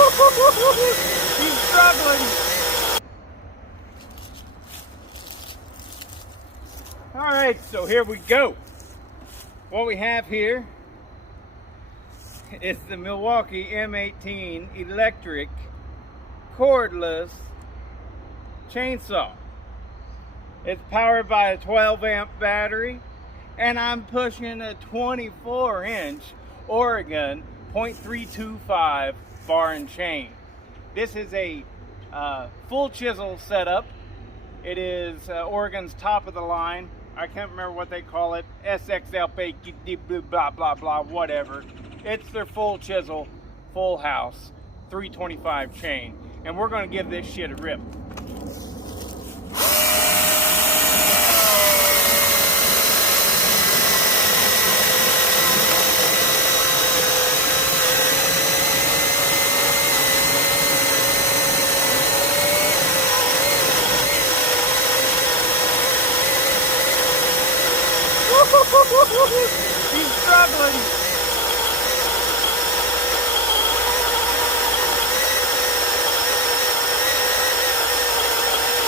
He's struggling. All right, so here we go. What we have here is the Milwaukee M18 electric cordless chainsaw. It's powered by a 12 amp battery, and I'm pushing a 24-inch Oregon .325 bar and chain. This is a full chisel setup. It is Oregon's top of the line. I can't remember what they call it. SXLP, blah, blah, blah, whatever. It's their full chisel, full house, 325 chain. And we're gonna give this shit a rip. He's struggling.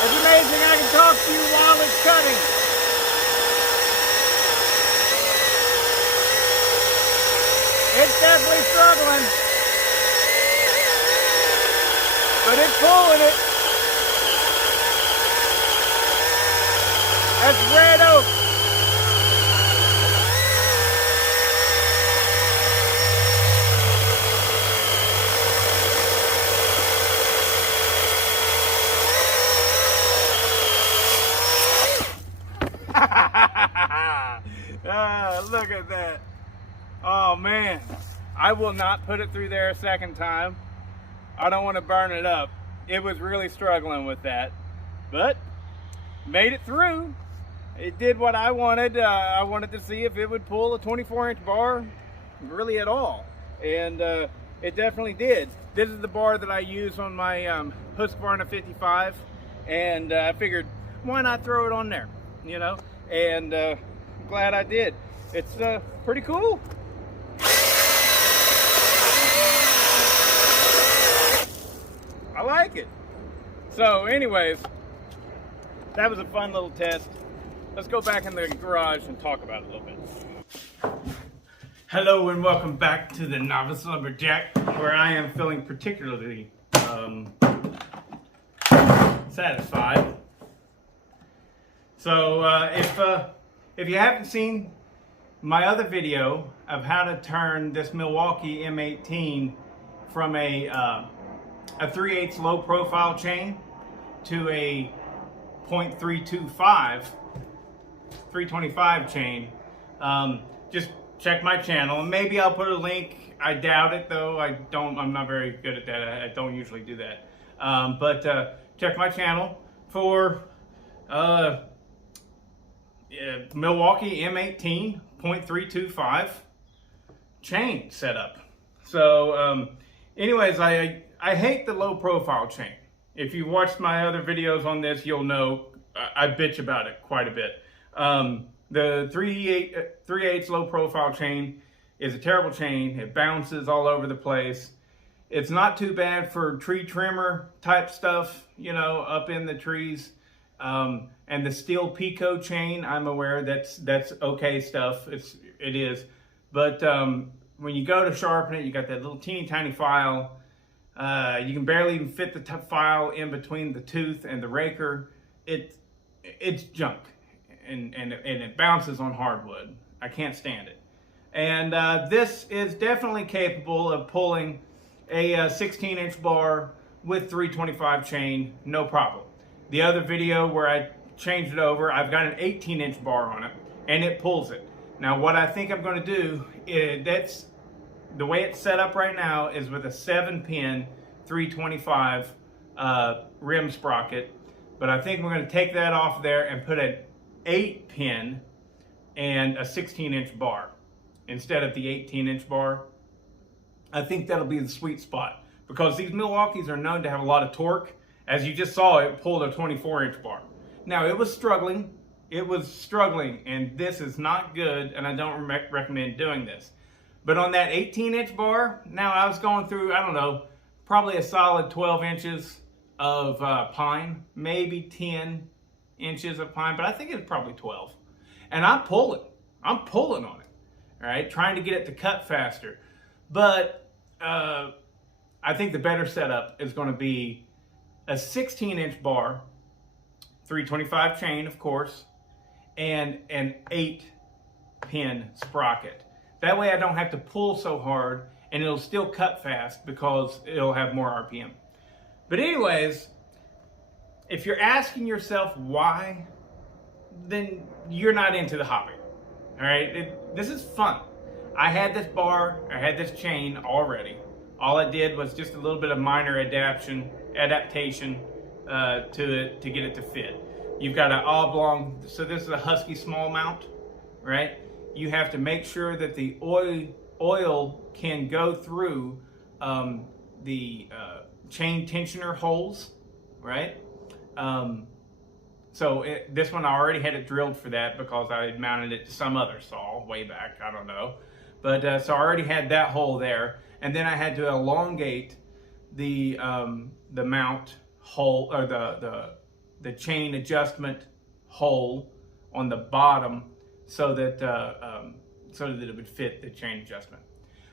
It's amazing I can talk to you while it's cutting. It's definitely struggling, but it's pulling it. That's red oak. Look at that. Oh man, I will not put it through there a second time. I don't want to burn it up. It was really struggling with that, but made it through. It did what I wanted. I wanted to see if it would pull a 24-inch bar really at all, and it definitely did. This is the bar that I use on my Husqvarna 55, and I figured why not throw it on there, you know, and I'm glad I did. It's pretty cool. I like it. So anyways, that was a fun little test. Let's go back in the garage and talk about it a little bit. Hello and welcome back to the Novice Lumberjack, where I am feeling particularly satisfied. So if you haven't seen my other video of how to turn this Milwaukee M18 from a 3/8 low profile chain to a .325 325 chain, just check my channel, and maybe I'll put a link. I doubt it though. I'm not very good at that. I don't usually do that. But check my channel for Milwaukee M18 .325 chain setup. So anyways, I hate the low profile chain. If you've watched my other videos on this, you'll know I bitch about it quite a bit. The 3/8 low profile chain is a terrible chain. It bounces all over the place. It's not too bad for tree trimmer type stuff, you know, up in the trees. And the steel Pico chain, I'm aware that's okay stuff. It is. But when you go to sharpen it, you got that little teeny tiny file. You can barely even fit the file in between the tooth and the raker. It's junk, and it bounces on hardwood. I can't stand it. And this is definitely capable of pulling a 16-inch bar with 325 chain, no problem. The other video where I changed it over, I've got an 18-inch bar on it, and it pulls it. Now what I think I'm going to do is, that's the way it's set up right now, is with a 7-pin 325 rim sprocket. But I think we're going to take that off there and put an 8-pin and a 16-inch bar instead of the 18-inch bar. I think that'll be the sweet spot, because these Milwaukees are known to have a lot of torque. As you just saw, it pulled a 24-inch bar. Now, it was struggling. And this is not good, and I don't recommend doing this. But on that 18-inch bar, now I was going through, I don't know, probably a solid 12 inches of pine, maybe 10 inches of pine, but I think it's probably 12. And I'm pulling on it, all right, trying to get it to cut faster. But I think the better setup is going to be a 16-inch bar, 325 chain, of course, and an 8-pin sprocket. That way I don't have to pull so hard, and it'll still cut fast because it'll have more RPM. But anyways, if you're asking yourself why, then you're not into the hobby. All right, this is fun. I had this bar, I had this chain already. All I did was just a little bit of minor adaptation to get it to fit. You've got an oblong, so this is a Husky small mount, right? You have to make sure that the oil can go through the chain tensioner holes, right? This one I already had it drilled for that because I had mounted it to some other saw way back, I don't know. But so I already had that hole there, and then I had to elongate the mount hole, or the chain adjustment hole on the bottom so that it would fit the chain adjustment.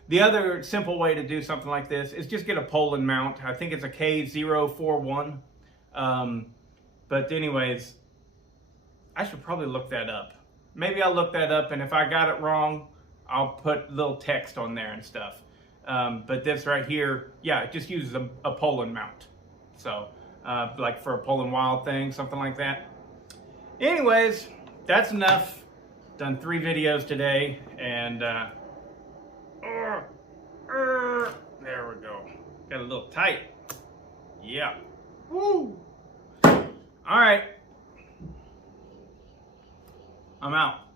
The other simple way to do something like this is just get a Poland mount. I think it's a K041. But anyways, I should probably look that up. Maybe I'll look that up, and if I got it wrong, I'll put little text on there and stuff. But this right here, yeah, it just uses a Poland mount. So, like for a Poland Wild thing, something like that. Anyways, that's enough. Done 3 videos today, and there we go. Got a little tight. Yeah. Woo! All right. I'm out.